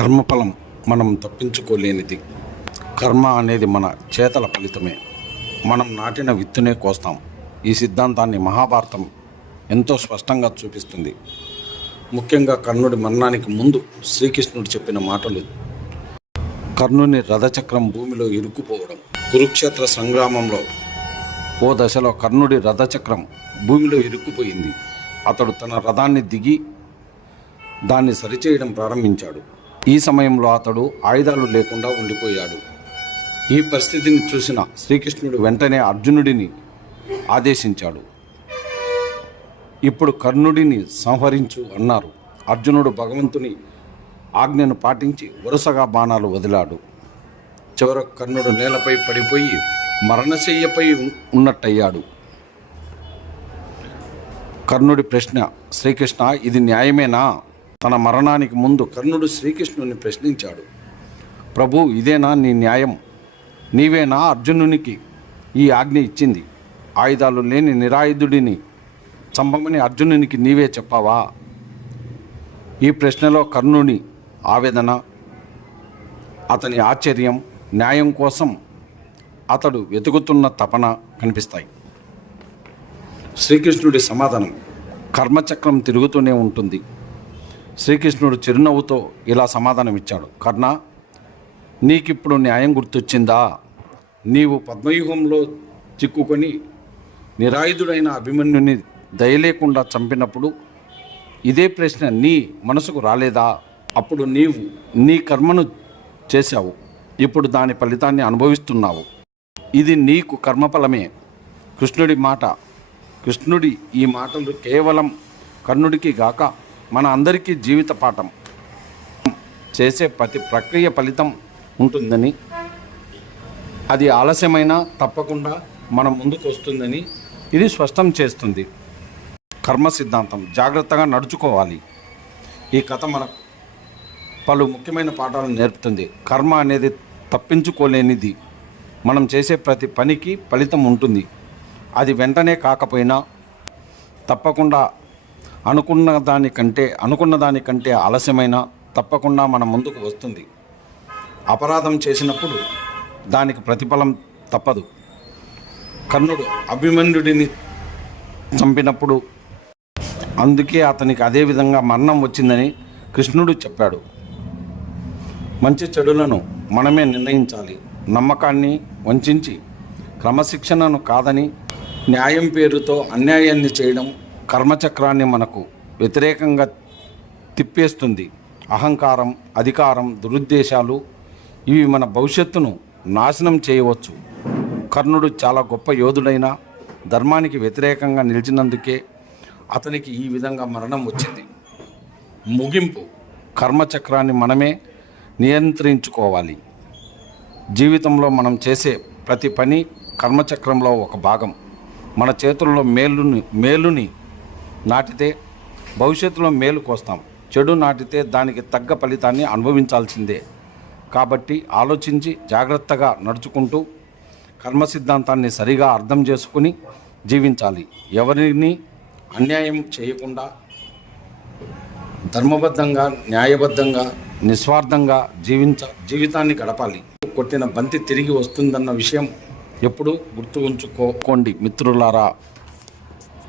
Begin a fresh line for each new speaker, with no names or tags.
కర్మఫలం మనం తప్పించుకోలేనిది. కర్మ అనేది మన చేతల ఫలితమే. మనం నాటిన విత్తునే కోస్తాం. ఈ సిద్ధాంతాన్ని మహాభారతం ఎంతో స్పష్టంగా చూపిస్తుంది. ముఖ్యంగా కర్ణుడి మరణానికి ముందు శ్రీకృష్ణుడు చెప్పిన మాటలు కర్ణుని రథచక్రం భూమిలో ఇరుక్కుపోవడం కురుక్షేత్ర సంగ్రామంలో ఓ దశలో కర్ణుడి రథచక్రం భూమిలో ఇరుక్కుపోయింది. అతడు తన రథాన్ని దిగి దాన్ని సరిచేయడం ప్రారంభించాడు. ఈ సమయంలో అతడు ఆయుధాలు లేకుండా ఉండిపోయాడు. ఈ పరిస్థితిని చూసిన శ్రీకృష్ణుడు వెంటనే అర్జునుడిని ఆదేశించాడు. ఇప్పుడు కర్ణుడిని సంహరించు అన్నారు. అర్జునుడు భగవంతుని ఆజ్ఞను పాటించి వరుసగా బాణాలు వదిలాడు. చివరకు కర్ణుడు నేలపై పడిపోయి మరణశయ్యపై ఉన్నట్టయ్యాడు. కర్ణుడి ప్రశ్న శ్రీకృష్ణ ఇది న్యాయమేనా? తన మరణానికి ముందు కర్ణుడు శ్రీకృష్ణుని ప్రశ్నించాడు. ప్రభు ఇదేనా నీ న్యాయం? నీవేనా అర్జునునికి ఈ ఆజ్ఞ ఇచ్చింది? ఆయుధాలు లేని నిరాయుధుడిని చంపమని అర్జునునికి నీవే చెప్పావా? ఈ ప్రశ్నలో కర్ణుని ఆవేదన అతని ఆశ్చర్యం న్యాయం కోసం అతడు వెతుకుతున్న తపన కనిపిస్తాయి. శ్రీకృష్ణుడి సమాధానం. కర్మచక్రం తిరుగుతూనే ఉంటుంది. శ్రీకృష్ణుడు చిరునవ్వుతో ఇలా సమాధానం ఇచ్చాడు కర్ణ నీకిప్పుడు న్యాయం గుర్తొచ్చిందా? నీవు పద్మవ్యూహంలో చిక్కుకొని నిరాయుధుడైన అభిమన్యుని దయలేకుండా చంపినప్పుడు ఇదే ప్రశ్న నీ మనసుకు రాలేదా? అప్పుడు నీవు నీ కర్మను చేశావు. ఇప్పుడు దాని ఫలితాన్ని అనుభవిస్తున్నావు. ఇది నీకు కర్మఫలమే. కృష్ణుడి మాట కృష్ణుడి ఈ మాటలు కేవలం కర్ణుడికి గాక మన అందరికీ జీవిత పాఠం చేసే ప్రతి ప్రక్రియ ఫలితం ఉంటుందని అది ఆలస్యమైనా తప్పకుండా మన ముందుకు వస్తుందని ఇది స్పష్టం చేస్తుంది. కర్మ సిద్ధాంతం జాగ్రత్తగా నడుచుకోవాలి. ఈ కథ మన పలు ముఖ్యమైన పాఠాలను నేర్పుతుంది. కర్మ అనేది తప్పించుకోలేనిది. మనం చేసే ప్రతి పనికి ఫలితం ఉంటుంది. అది వెంటనే కాకపోయినా తప్పకుండా అనుకున్న దానికంటే అనుకున్న దానికంటే ఆలస్యమైన తప్పకుండా మన ముందుకు వస్తుంది. అపరాధం చేసినప్పుడు దానికి ప్రతిఫలం తప్పదు. కర్ణుడు అభిమన్యుడిని చంపినప్పుడు అందుకే అతనికి అదే విధంగా మరణం వచ్చిందని కృష్ణుడు చెప్పాడు. మంచి చెడులను మనమే నిర్ణయించాలి. నమ్మకాన్ని వంచి క్రమశిక్షణను కాదని న్యాయం పేరుతో అన్యాయాన్ని చేయడం కర్మచక్రాన్ని మనకు వ్యతిరేకంగా తిప్పేస్తుంది. అహంకారం అధికారం దురుద్దేశాలు ఇవి మన భవిష్యత్తును నాశనం చేయవచ్చు. కర్ణుడు చాలా గొప్ప యోధుడైన ధర్మానికి వ్యతిరేకంగా నిలిచినందుకే అతనికి ఈ విధంగా మరణం వచ్చింది. ముగింపు. కర్మచక్రాన్ని మనమే నియంత్రించుకోవాలి. జీవితంలో మనం చేసే ప్రతి పని కర్మచక్రంలో ఒక భాగం. మన చేతుల్లో మేలుని మేలుని నాటితే భవిష్యత్తులో మేలు కోస్తాం. చెడు నాటితే దానికి తగ్గ ఫలితాన్ని అనుభవించాల్సిందే. కాబట్టి ఆలోచించి జాగ్రత్తగా నడుచుకుంటూ కర్మ సిద్ధాంతాన్ని సరిగా అర్థం చేసుకుని జీవించాలి. ఎవరిని అన్యాయం చేయకుండా ధర్మబద్ధంగా న్యాయబద్ధంగా నిస్వార్థంగా జీవించ జీవితాన్ని గడపాలి. కొట్టిన బంతి తిరిగి వస్తుందన్న విషయం ఎప్పుడూ గుర్తు ఉంచుకోండి మిత్రులారా.